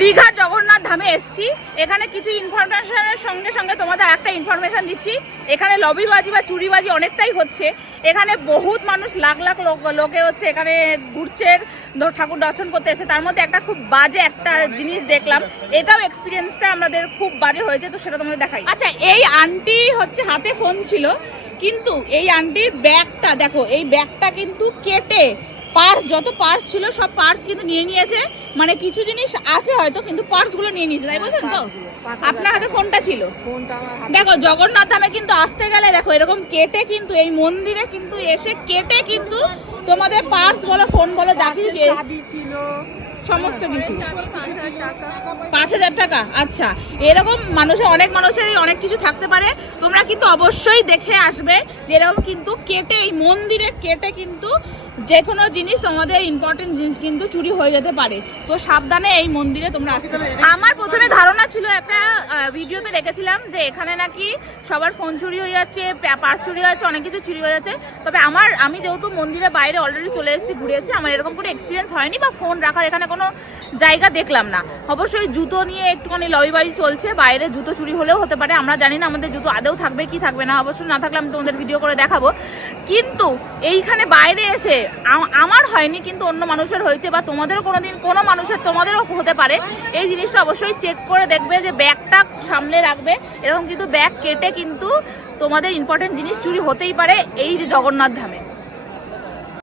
দীঘার জগন্নাথ ধামে এসেছি। এখানে কিছু ইনফরমেশনের সঙ্গে সঙ্গে তোমাদের একটা ইনফরমেশন দিচ্ছি। এখানে লবিবাজি বা চুরিবাজি অনেকটাই হচ্ছে। এখানে বহুত মানুষ লাখ লাখ লোকে হচ্ছে এখানে ঘুরছে, ঠাকুর দর্শন করতে এসে। তার মধ্যে একটা খুব বাজে একটা জিনিস দেখলাম, এটাও এক্সপিরিয়েন্সটা আমাদের খুব বাজে হয়েছে, তো সেটা তোমাদের দেখাই। আচ্ছা, এই আন্টি হচ্ছে হাতে ফোন ছিল, কিন্তু এই আন্টির ব্যাগটা দেখো, এই ব্যাগটা কিন্তু কেটে পার্স, যত পার্স ছিল সব পার্স কিন্তু নিয়ে নিয়েছে। মানে কিছু জিনিস আছে হয়তো, কিন্তু পার্স গুলো নিয়ে নিয়েছে, তাই বলছেন তো? আপনার হাতে ফোনটা ছিল। দেখো জগন্নাথ ধামে কিন্তু আসতে গেলে দেখো এরকম কেটে, কিন্তু এই মন্দিরে কিন্তু এসে কেটে কিন্তু তোমাদের পার্স বলো, ফোন বলো, যা কিছু ছিল সমস্ত কিছু 5,000 টাকা। আচ্ছা, এরকম মানুষের, অনেক মানুষেরই অনেক কিছু থাকতে পারে। তোমরা কিন্তু অবশ্যই দেখে আসবে যে এরকম কিন্তু কেটে, এই মন্দিরে কেটে কিন্তু যে কোনো জিনিস, তোমাদের ইম্পর্টেন্ট জিনিস কিন্তু চুরি হয়ে যেতে পারে। তো সাবধানে এই মন্দিরে তোমরা আসতে পারো। আমার প্রথমে ধারণা ছিল, একটা ভিডিওতে দেখেছিলাম যে এখানে নাকি সবার ফোন চুরি হয়ে যাচ্ছে, পার্স চুরি হয়ে যাচ্ছে, অনেক কিছু চুরি হয়ে যাচ্ছে। তবে আমি যেহেতু মন্দিরের বাইরে অলরেডি চলে এসেছি, ঘুরে এসেছি, আমার এরকম কোনো এক্সপিরিয়েন্স হয়নি, বা ফোন রাখার এখানে কোনো জায়গা দেখলাম না। অবশ্যই জুতো নিয়ে একটুখানি লবিবাজি চলছে, বাইরে জুতো চুরি হলেও হতে পারে, আমরা জানি না আমাদের জুতো আদেও থাকবে কি থাকবে না। অবশ্যই না থাকলে আমি তোমাদের ভিডিও করে দেখাবো। কিন্তু এইখানে বাইরে এসে আমার হয়নি, কিন্তু অন্য মানুষের হয়েছে, বা তোমাদেরও কোনোদিন কোনো মানুষের, তোমাদেরও হতে পারে। এই জিনিসটা অবশ্যই চেক করে দেখবে যে ব্যাগটা সামনে রাখবে। এরকম কিন্তু ব্যাগ কেটে কিন্তু তোমাদের ইম্পর্টেন্ট জিনিস চুরি হতেই পারে এই যে জগন্নাথ ধামে।